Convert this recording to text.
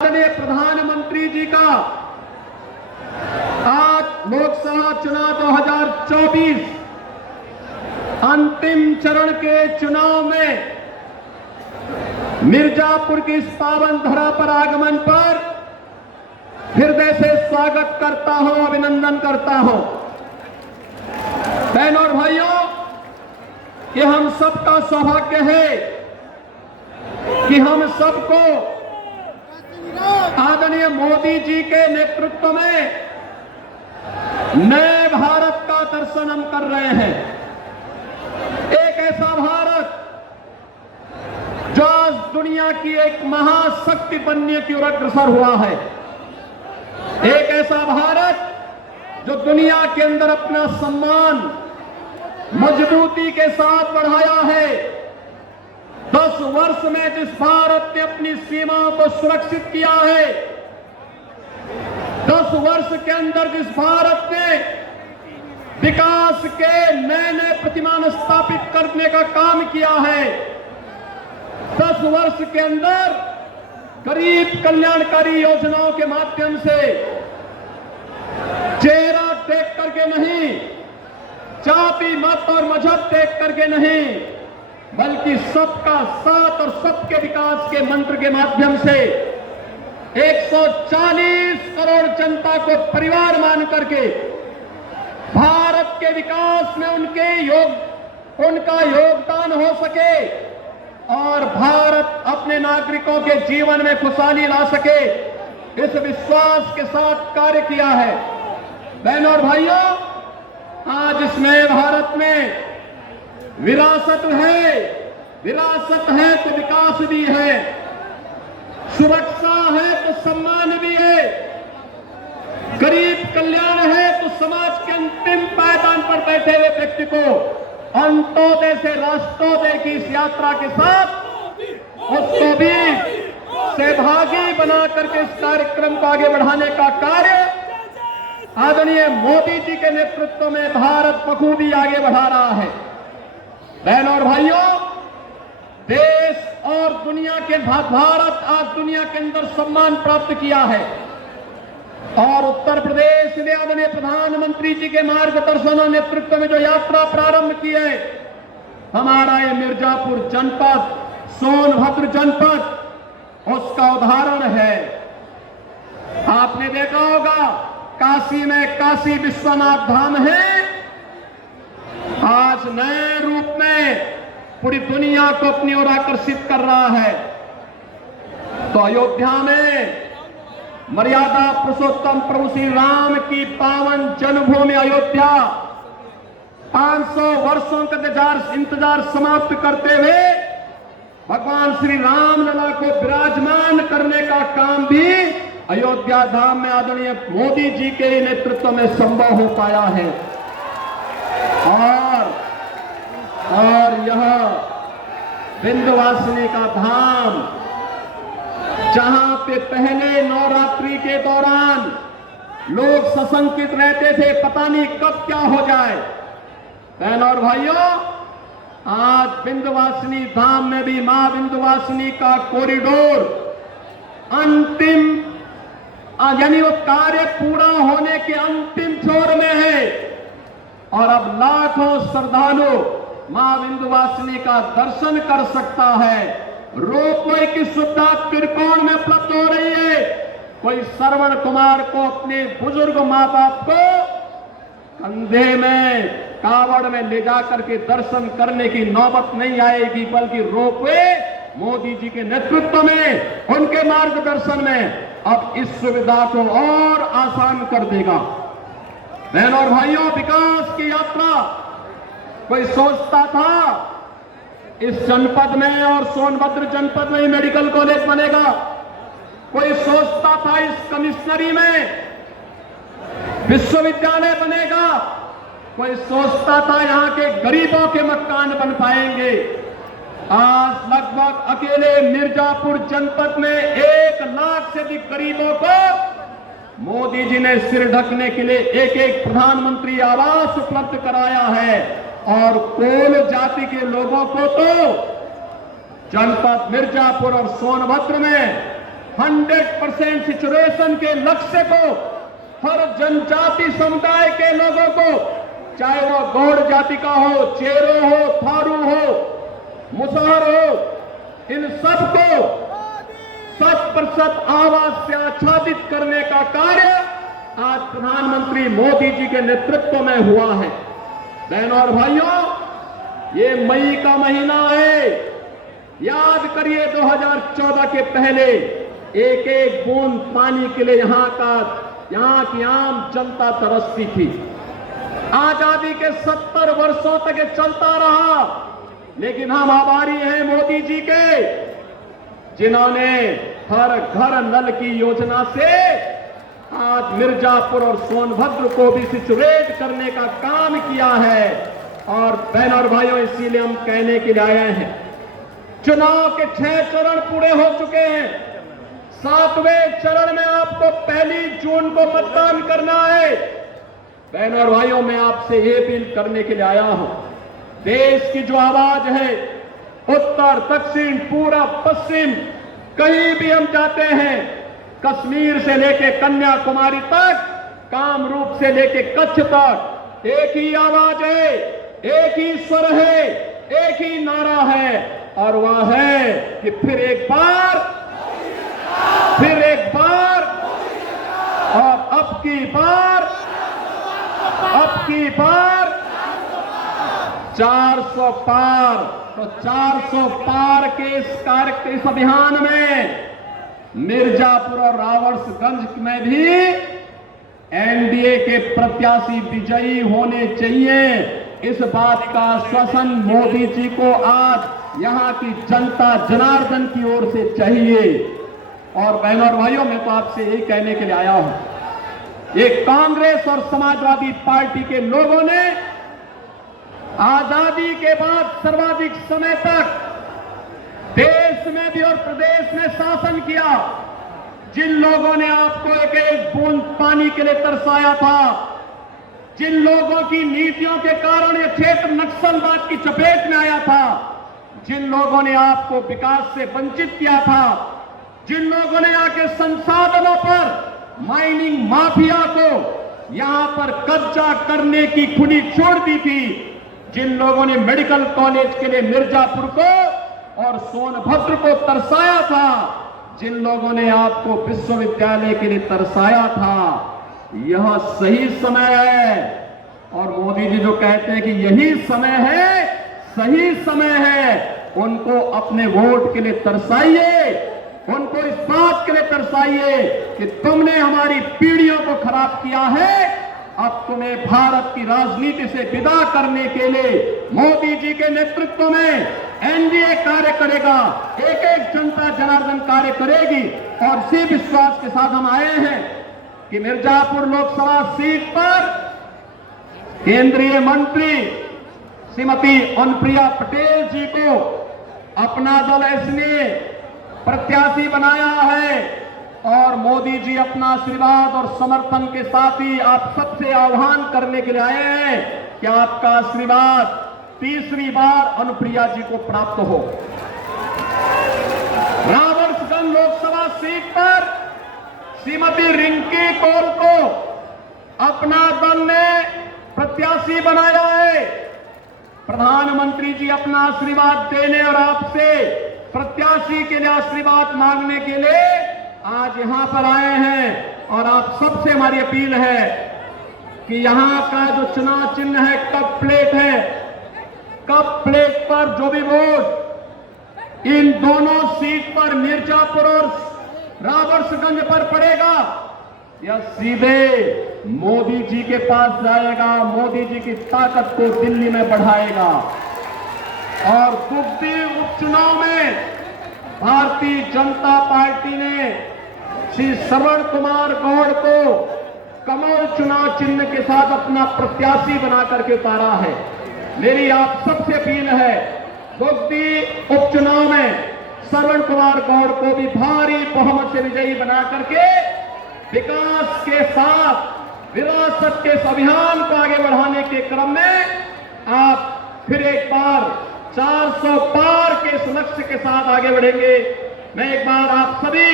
आदरणीय प्रधानमंत्री जी का आज लोकसभा चुनाव 2024 अंतिम चरण के चुनाव में मिर्जापुर की इस पावन धरा पर आगमन पर हृदय से स्वागत करता हूं, अभिनंदन करता हूं। बहनों और भाइयों, ये हम सबका सौभाग्य है कि हम सबको आदरणीय मोदी जी के नेतृत्व में नए भारत का दर्शन हम कर रहे हैं। एक ऐसा भारत जो आज दुनिया की एक महाशक्ति बनने की ओर अग्रसर हुआ है। एक ऐसा भारत जो दुनिया के अंदर अपना सम्मान मजबूती के साथ बढ़ाया है। 10 वर्ष में जिस भारत ने अपनी सीमाओं को सुरक्षित किया है, 10 वर्ष के अंदर जिस भारत ने विकास के नए नए प्रतिमान स्थापित करने का काम किया है, 10 वर्ष के अंदर गरीब कल्याणकारी योजनाओं के माध्यम से चेहरा देख करके नहीं, जाति मत और मजहब देख करके नहीं, बल्कि सबका साथ और सबके विकास के मंत्र के माध्यम से 140 करोड़ जनता को परिवार मान करके भारत के विकास में उनका योगदान हो सके और भारत अपने नागरिकों के जीवन में खुशहाली ला सके, इस विश्वास के साथ कार्य किया है। बहनों और भाइयों, आज इस नए भारत में विरासत है तो विकास भी है, सुरक्षा है तो सम्मान भी है, गरीब कल्याण है तो समाज के अंतिम पायदान पर बैठे हुए व्यक्ति को अंत्योदय से राष्ट्रोदय की इस यात्रा के साथ उसको भी सहभागी बना करके इस कार्यक्रम को आगे बढ़ाने का कार्य आदरणीय मोदी जी के नेतृत्व में भारत बखूबी आगे बढ़ा रहा है। बहनों और भाइयों, देश और दुनिया के भारत आज दुनिया के अंदर सम्मान प्राप्त किया है और उत्तर प्रदेश ने आदरणीय प्रधानमंत्री जी के मार्गदर्शन और नेतृत्व में जो यात्रा प्रारंभ की है, हमारा ये मिर्जापुर जनपद, सोनभद्र जनपद उसका उदाहरण है। आपने देखा होगा काशी में काशी विश्वनाथ धाम है, आज नए रूप में पूरी दुनिया को अपनी ओर आकर्षित कर रहा है। तो अयोध्या में मर्यादा पुरुषोत्तम प्रभु श्री राम की पावन जन्मभूमि अयोध्या 500 वर्षों का इंतजार समाप्त करते हुए भगवान श्री राम लला को विराजमान करने का काम भी अयोध्या धाम में आदरणीय मोदी जी के नेतृत्व में संभव हो पाया है। और यह विंध्यवासिनी का धाम, जहां पे पहले नवरात्रि के दौरान लोग सशंकित रहते थे, पता नहीं कब क्या हो जाए। बहनों और भाइयों, आज विंध्यवासिनी धाम में भी मां विंध्यवासिनी का कॉरिडोर अंतिम यानी वो कार्य पूरा होने के अंतिम छोर में है और अब लाखों श्रद्धालु मां विंध्यवासिनी का दर्शन कर सकता है। रोपवे की सुविधा त्रिकोण में उपलब्ध हो रही है। कोई श्रवण कुमार को अपने बुजुर्ग मां बाप को कंधे में कावड़ में ले जाकर के दर्शन करने की नौबत नहीं आएगी, बल्कि रोपवे मोदी जी के नेतृत्व में, उनके मार्गदर्शन में अब इस सुविधा को और आसान कर देगा। बहनों और भाइयों, विकास की यात्रा कोई सोचता था इस जनपद में और सोनभद्र जनपद में ही मेडिकल कॉलेज बनेगा, कोई सोचता था इस कमिश्नरी में विश्वविद्यालय बनेगा, कोई सोचता था यहां के गरीबों के मकान बन पाएंगे। आज लगभग अकेले मिर्जापुर जनपद में 1 लाख से अधिक गरीबों को मोदी जी ने सिर ढकने के लिए एक प्रधानमंत्री आवास उपलब्ध कराया है और कोल जाति के लोगों को तो जनपद मिर्जापुर और सोनभद्र में 100% सिचुएशन के लक्ष्य को हर जनजाति समुदाय के लोगों को, चाहे वो गौड़ जाति का हो, चेरो हो, थारू हो, मुसहर हो, इन सबको 100% आवाज से आच्छादित करने का कार्य आज प्रधानमंत्री मोदी जी के नेतृत्व में हुआ है। बहनों और भाइयों, ये मई का महीना है। याद करिए 2014 के पहले एक एक बूंद पानी के लिए यहां की आम जनता तरसती थी। आजादी के 70 वर्षों तक ये चलता रहा, लेकिन हम आभारी हैं मोदी जी के, जिन्होंने हर घर नल की योजना से आज मिर्जापुर और सोनभद्र को भी सिचुएट करने का काम किया है। और बहन और भाइयों, इसीलिए हम कहने के लिए आए हैं, चुनाव के 6 चरण पूरे हो चुके हैं। 7वें चरण में आपको 1 जून को मतदान करना है। बहनों और भाइयों, मैं आपसे ये अपील करने के लिए आया हूं, देश की जो आवाज है, उत्तर, दक्षिण, पूरब, पश्चिम, कहीं भी हम जाते हैं, कश्मीर से लेके कन्याकुमारी तक, कामरूप से लेके कच्छ तक, एक ही आवाज है, एक ही स्वर है, एक ही नारा है, और वह है कि फिर एक बार और अब की बार 400 पार। तो 400 पार के इस अभियान में मिर्जापुर और रावर्सगंज में भी एनडीए के प्रत्याशी विजयी होने चाहिए। इस बात का आश्वासन मोदी जी को आज यहां की जनता जनार्दन की ओर से चाहिए। और बहनों और भाइयों, मैं तो आपसे यही कहने के लिए आया हूं, ये कांग्रेस और समाजवादी पार्टी के लोगों ने आजादी के बाद सर्वाधिक समय तक देश में भी और प्रदेश में शासन किया। जिन लोगों ने आपको एक एक बूंद पानी के लिए तरसाया था, जिन लोगों की नीतियों के कारण यह क्षेत्र नक्सलवाद की चपेट में आया था, जिन लोगों ने आपको विकास से वंचित किया था, जिन लोगों ने आके संसाधनों पर माइनिंग माफिया को यहां पर कब्जा करने की खुली छोड़ दी थी, जिन लोगों ने मेडिकल कॉलेज के लिए मिर्जापुर को और सोनभद्र को तरसाया था, जिन लोगों ने आपको विश्वविद्यालय के लिए तरसाया था, यह सही समय है। और मोदी जी जो कहते हैं कि यही समय है, सही समय है, उनको अपने वोट के लिए तरसाइए, उनको इस बात के लिए तरसाइए कि तुमने हमारी पीढ़ियों को खराब किया है। अब तुम्हें भारत की राजनीति से विदा करने के लिए मोदी जी के नेतृत्व में एनडीए कार्य करेगा, एक एक जनता जनार्दन कार्य करेगी। और इसी विश्वास के साथ हम आए हैं कि मिर्जापुर लोकसभा सीट पर केंद्रीय मंत्री श्रीमती अनुप्रिया पटेल जी को अपना दल इसलिए प्रत्याशी बनाया है, और मोदी जी अपना आशीर्वाद और समर्थन के साथ ही आप सबसे आह्वान करने के लिए आए हैं कि आपका आशीर्वाद तीसरी बार अनुप्रिया जी को प्राप्त हो। रावर्सगंज लोकसभा सीट पर श्रीमती रिंकी कौर को अपना दल ने प्रत्याशी बनाया है। प्रधानमंत्री जी अपना आशीर्वाद देने और आपसे प्रत्याशी के लिए आशीर्वाद मांगने के लिए आज यहां पर आए हैं। और आप सबसे हमारी अपील है कि यहां का जो चुनाव चिन्ह है, कप प्लेट है, कप प्लेट पर जो भी वोट इन दोनों सीट पर मिर्जापुर और रावर्सगंज पर पड़ेगा, यह सीधे मोदी जी के पास जाएगा, मोदी जी की ताकत को दिल्ली में बढ़ाएगा। और दुग्धी उपचुनाव में भारतीय जनता पार्टी ने श्री श्रवण कुमार गौड़ को कमल चुनाव चिन्ह के साथ अपना प्रत्याशी बना करके उतारा है। मेरी आप सबसे अपील है, दुग्धी उपचुनाव में श्रवण कुमार गौड़ को भी भारी बहुमत से विजयी बना करके विकास के साथ विरासत के इस अभियान को आगे बढ़ाने के क्रम में आप फिर एक बार 400 पार के इस लक्ष्य के साथ आगे बढ़ेंगे। मैं एक बार आप सभी